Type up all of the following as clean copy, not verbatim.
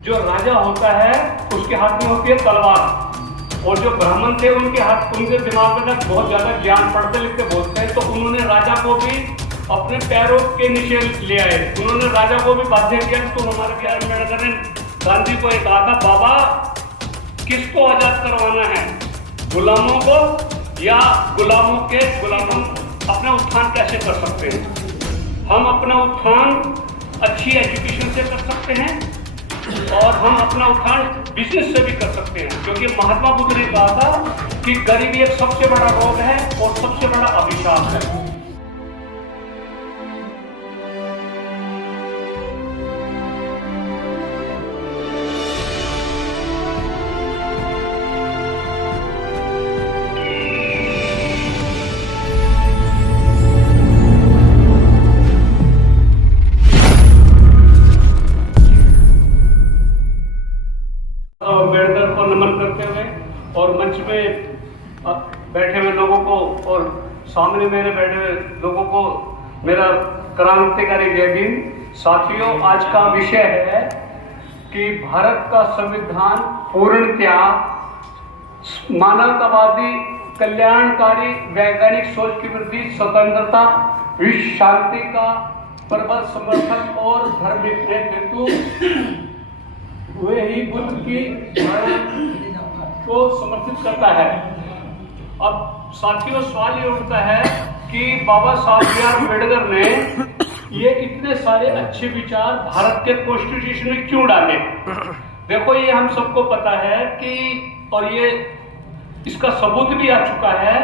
जो राजा होता है उसके हाथ में होती है तलवार, और जो ब्राह्मण थे उनके दिमाग में बहुत ज्यादा ज्ञान, पढ़ते लिखते बहुत थे। तो उन्होंने राजा को भी अपने पैरों के नीचे ले आए। उन्होंने राजा को भी बाध्य किया। तो हमारे बिहार अम्बेडकर ने गांधी को एक कहा था, बाबा किसको आजाद करवाना है, गुलामों को या गुलामों अपना उत्थान कैसे कर सकते हैं? हम अपना उत्थान अच्छी एजुकेशन से कर सकते हैं और हम अपना उत्थान बिजनेस से भी कर सकते हैं, क्योंकि महात्मा बुद्ध ने कहा था कि गरीबी एक सबसे बड़ा रोग है और सबसे बड़ा अभिशाप है। अम्बेडकर को नमन करते हुए और मंच में बैठे हुए लोगों को और सामने मेरे बैठे हुए लोगों को मेरा क्रांतिकारी जय भीम। साथियों, आज का विषय है कि भारत का संविधान पूर्णतया मानवतावादी, कल्याणकारी, वैज्ञानिक सोच की वृद्धि, स्वतंत्रता, विश्व शांति का प्रबल समर्थक और धर्म हेतु वे ही बुद्ध की धारणा को समर्थित करता है। अब साथियों, सवाल ये उठता है कि बाबा साहब अम्बेडकर ने ये इतने सारे अच्छे विचार भारत के कॉन्स्टिट्यूशन में क्यों डाले? देखो, ये हम सबको पता है कि, और ये इसका सबूत भी आ चुका है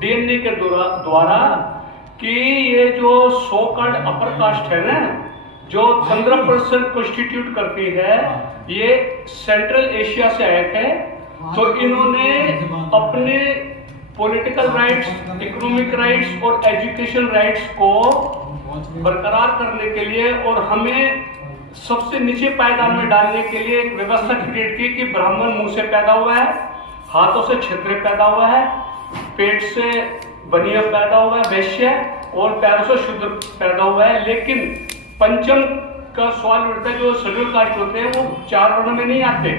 डीएनए के द्वारा कि ये जो सो कॉल्ड अपर कास्ट है ना, जो 15% कॉन्स्टिट्यूट करती है, ये सेंट्रल एशिया से आए थे। तो इन्होंने अपने पॉलिटिकल राइट्स, इकोनॉमिक राइट्स और एजुकेशन राइट्स को बरकरार करने के लिए और हमें सबसे नीचे पायदान में डालने के लिए एक व्यवस्था क्रिएट की कि ब्राह्मण मुंह से पैदा हुआ है, हाथों से क्षत्रिय पैदा हुआ है, पेट से बनिया पैदा हुआ है वैश्य, और पैरों से शूद्र पैदा हुआ है। लेकिन पंचम का सवाल उठता है, जो शेड्यूल कास्ट होते हैं वो 4 वर्णों में नहीं आते।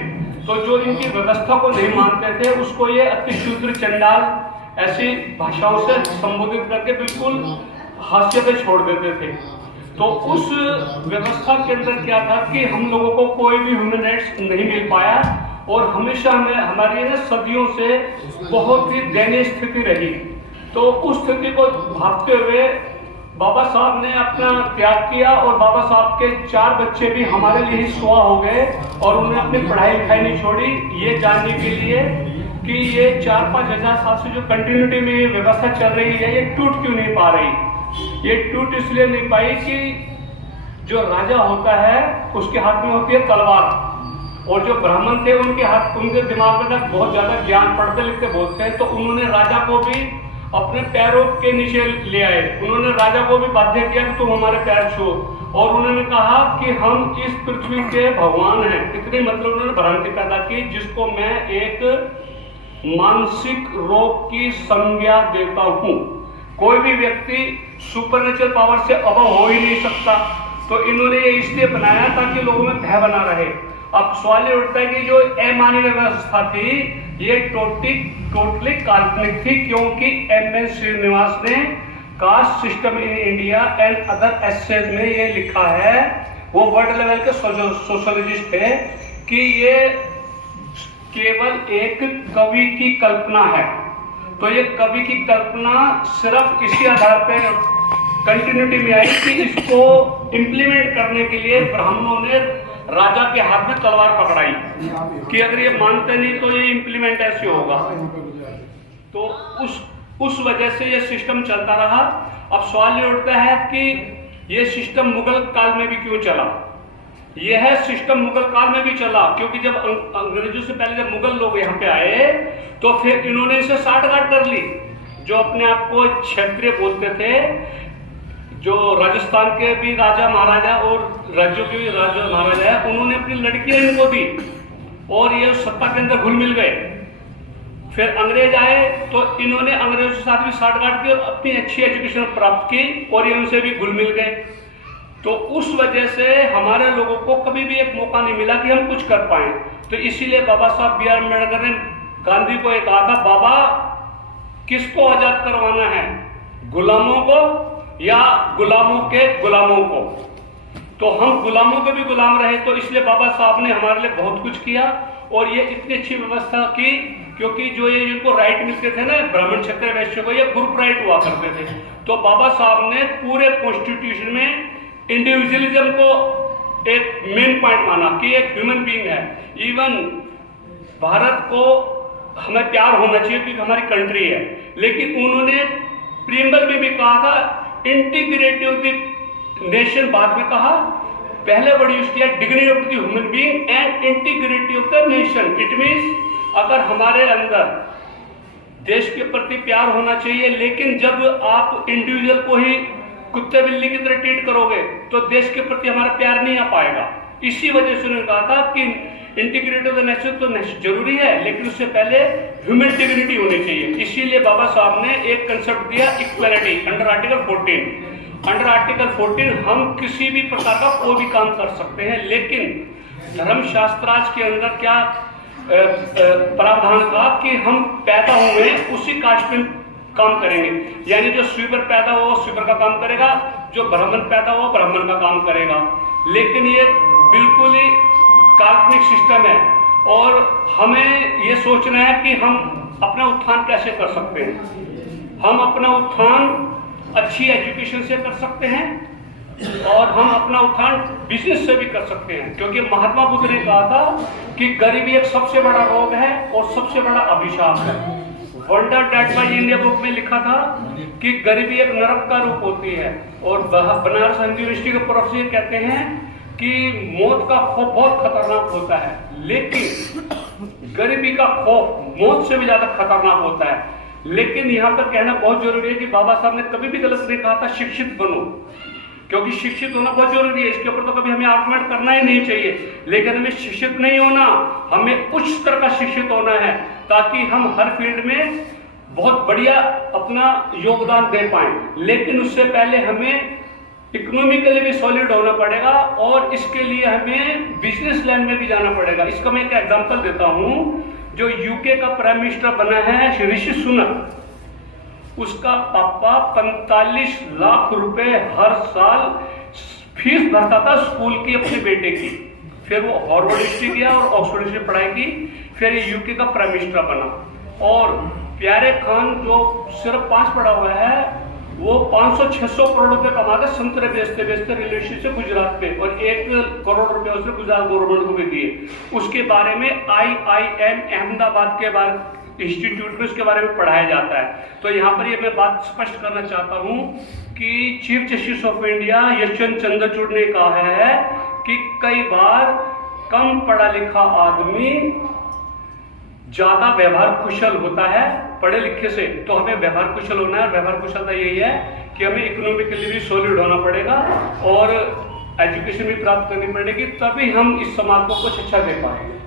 तो जो इनकी व्यवस्था को नहीं मानते थे उसको ये अति शूद्र, चंडाल ऐसी भाषाओं से संबोधित करके बिल्कुल हास्य पे छोड़ देते थे। तो उस व्यवस्था के अंदर क्या था कि हम लोगों को कोई भी ह्यूमन राइट्स नहीं मिल पाया और हमेशा हमारी सदियों से बहुत ही दयनीय स्थिति रही। तो उस स्थिति को भागते हुए बाबा साहब ने अपना त्याग किया और बाबा साहब के 4 बच्चे भी हमारे लिए ही सुहा हो गए और उन्होंने अपनी पढ़ाई लिखाई नहीं छोड़ी, ये जानने के लिए कि ये 4-5 हजार साल से जो कंटिन्यूटी में ये व्यवस्था चल रही है, ये टूट क्यों नहीं पा रही? ये टूट इसलिए नहीं पाई कि जो राजा होता है उसके हाथ में होती है तलवार, और जो ब्राह्मण थे उनके दिमाग में बहुत ज्यादा ज्ञान, पढ़ते लिखते बहुत थे। तो उन्होंने राजा को भी अपने पैरों के नीचे ले आए। उन्होंने राजा को भी बाध्य किया कि तुम हमारे पैर छू, और उन्होंने कहा कि हम इस पृथ्वी के भगवान हैं। इतनी मतलब उन्होंने भ्रांति पैदा की, जिसको मैं एक मानसिक रोग की संज्ञा देता हूं। कोई भी व्यक्ति सुपरनेचुरल पावर से अबव हो ही नहीं सकता। तो इन्होंने ये इसलिए बनाया ताकि लोगों में भय बना रहे। अब सवाल ये उठता है कि जो अमानवीय व्यवस्था थी ये टोटली काल्पनिक थी, क्योंकि एम.एन. श्रीनिवास ने caste system in India and other essays में ये लिखा है, वो वर्ल्ड लेवल के सोशलिस्ट थे, कि ये केवल एक कवि की कल्पना है। तो ये कवि की कल्पना सिर्फ इसी आधार पर कंटिन्यूटी में आई कि इसको इम्प्लीमेंट करने के लिए ब्राह्मणों ने राजा के हाथ में तलवार पकड़ाई कि अगर ये मानते नहीं तो ये इम्प्लीमेंट ऐसे होगा। तो उस वजह से ये सिस्टम चलता रहा। अब सवाल ये उठता है कि ये सिस्टम मुगल काल में भी क्यों चला? यह सिस्टम मुगल काल में भी चला क्योंकि जब अंग्रेजों से पहले जब मुगल लोग यहाँ पे आए तो फिर इन्होंने इसे साठगांठ कर ली। जो अपने आप को क्षत्रिय बोलते थे, जो राजस्थान के भी राजा महाराजा और राज्यों के भी राजा महाराजा है, उन्होंने अपनी लड़कियां इनको दी और ये सत्ता के अंदर घुल मिल गए। फिर अंग्रेज आए तो इन्होंने अंग्रेजों के साथ भी साठगांठ की और अपनी अच्छी एजुकेशन प्राप्त की और ये उनसे भी घुल मिल गए। तो उस वजह से हमारे लोगों को कभी भी एक मौका नहीं मिला कि हम कुछ कर पाए। तो इसीलिए बाबा साहब बी आर अम्बेडकर ने गांधी को एक कहा था, बाबा किसको आजाद करवाना है, गुलामों को या गुलामों के गुलामों को? तो हम गुलामों के भी गुलाम रहे, तो इसलिए बाबा साहब ने हमारे लिए बहुत कुछ किया और ये इतनी अच्छी व्यवस्था की, क्योंकि जो ये इनको राइट मिलते थे ना ब्राह्मण क्षत्रिय वैश्य को, ये ग्रुप राइट हुआ करते थे। तो बाबा साहब ने पूरे कॉन्स्टिट्यूशन में इंडिविजुअलिज्म को एक मेन पॉइंट माना कि एक ह्यूमन बीइंग है। इवन भारत को हमें प्यार होना चाहिए क्योंकि हमारी कंट्री है, लेकिन उन्होंने प्रीएम्बल में भी कहा था इंटीग्रिटी ऑफ द नेशन, बाद में कहा, पहले वर्ड यूज किया dignity of the human being and integrity of the nation. It means अगर हमारे अंदर देश के प्रति प्यार होना चाहिए, लेकिन जब आप इंडिविजुअल को ही कुत्ते बिल्ली की तरह ट्रीट करोगे तो देश के प्रति हमारा प्यार नहीं आ पाएगा। इसी वजह से उन्होंने कहा था कि इंटीग्रिटी ऑफ द नेशन तो जरूरी है, लेकिन उससे पहले ह्यूमन डिग्निटी होनी चाहिए। इसीलिए बाबा साहब ने एक कंसेप्ट दिया equality under article 14। Under article 14 हम किसी भी प्रकार का कोई भी काम कर सकते हैं, लेकिन धर्मशास्त्राज के अंदर क्या प्रावधान था कि हम पैदा हुए उसी कास्ट में काम करेंगे, यानी जो स्वीपर पैदा हो स्वीपर का काम करेगा, जो ब्राह्मण पैदा हो ब्राह्मण का काम करेगा। लेकिन ये बिल्कुल ही काल्पनिक सिस्टम है और हमें ये सोचना है कि हम अपना उत्थान कैसे कर सकते हैं। हम अपना उत्थान अच्छी एजुकेशन से कर सकते हैं और हम अपना उत्थान बिजनेस से भी कर सकते हैं, क्योंकि महात्मा बुद्ध ने कहा था कि गरीबी एक सबसे बड़ा रोग है और सबसे बड़ा अभिशाप है। Wonder that by India book में लिखा था कि गरीबी एक नरक का रूप होती है, और बनारस हिंदू यूनिवर्सिटी के प्रोफेसर कहते हैं कि मौत का खौफ बहुत खतरनाक होता है, लेकिन गरीबी का खौफ मौत से भी ज्यादा खतरनाक होता है। लेकिन यहाँ पर कहना बहुत जरूरी है कि बाबा साहब ने कभी भी गलत नहीं कहा था शिक्षित बनो, क्योंकि शिक्षित होना बहुत जरूरी है। इसके ऊपर तो कभी हमें आर्गुमेंट करना ही नहीं चाहिए, लेकिन हमें शिक्षित नहीं होना, हमें उच्च स्तर का शिक्षित होना है ताकि हम हर फील्ड में बहुत बढ़िया अपना योगदान दे पाएं। लेकिन उससे पहले हमें इकोनॉमिकली भी सॉलिड होना पड़ेगा और इसके लिए हमें बिजनेस लाइन में भी जाना पड़ेगा। इसका मैं एक एग्जांपल देता हूं। जो यूके का प्राइम मिनिस्टर बना है ऋषि सुनक, उसका पापा 45 लाख रुपए हर साल फीस भरता था स्कूल की अपने बेटे की। फिर वो हार्वर्ड यूनिवर्सिटी गया और ऑक्सफोर्ड यूनिवर्सिटी पढ़ाई की, फिर ये यूके का प्राइम मिनिस्टर बना। और प्यारे खान जो सिर्फ 5 पढ़ा हुआ है, वो 500-600 करोड़ रुपए कमा के संतरे बेचते बेचते रेलवे स्टेशन से गुजरात पे, और 1 करोड़ रुपए उसने गुजरात गवर्नमेंट को भी दिए। उसके बारे में IIM अहमदाबाद के बारे इंस्टीट्यूट में उसके बारे में पढ़ाया जाता है। तो यहाँ पर ये मैं बात स्पष्ट करना चाहता हूँ कि chief justice of India Yashwant Chandrachud ने कहा है कि कई बार कम पढ़ा लिखा आदमी ज्यादा व्यवहार कुशल होता है पढ़े लिखे से। तो हमें व्यवहार कुशल होना है, और व्यवहार कुशलता यही है कि हमें इकोनॉमिकली भी सॉलिड होना पड़ेगा और एजुकेशन भी प्राप्त करनी पड़ेगी, तभी हम इस समाज को कुछ अच्छा दे पाएंगे।